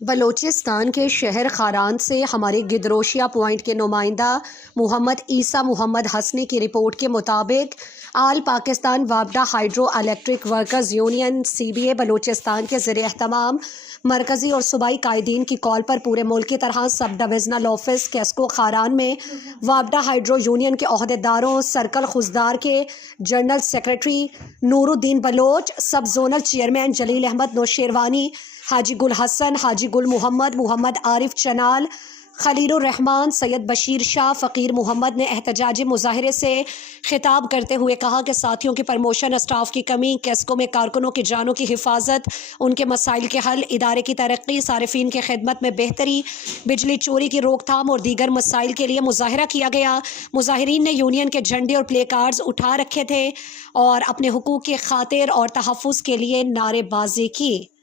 بلوچستان کے شہر خاران سے ہمارے گدروشیا پوائنٹ کے نمائندہ محمد عیسیٰ محمد حسنی کی رپورٹ کے مطابق آل پاکستان وابڈا hydro electric workers union CBA Balochistan کے زیر اہتمام مرکزی اور صوبائی قائدین کی کال پر پورے ملک کی طرح sub divisional office QESCO Kharan میں وابڈا ہائیڈرو یونین کے عہدیداروں، سرکل خضدار کے جنرل سیکرٹری نور الدین بلوچ، سب زونل چیئرمین جلیل احمد نوشیروانی، حاجی گل حسن، حاجی گل محمد، محمد عارف چنال، خلیل الرحمان، سید بشیر شاہ، فقیر محمد نے احتجاجی مظاہرے سے خطاب کرتے ہوئے کہا کہ ساتھیوں کی پرموشن، اسٹاف کی کمی، کیسکو میں کارکنوں کی جانوں کی حفاظت، ان کے مسائل کے حل، ادارے کی ترقی، صارفین کی خدمت میں بہتری، بجلی چوری کی روک تھام اور دیگر مسائل کے لیے مظاہرہ کیا گیا۔ مظاہرین نے یونین کے جھنڈے اور پلے کارڈز اٹھا رکھے تھے اور اپنے حقوق کی خاطر اور تحفظ کے لیے نعرے بازی کی۔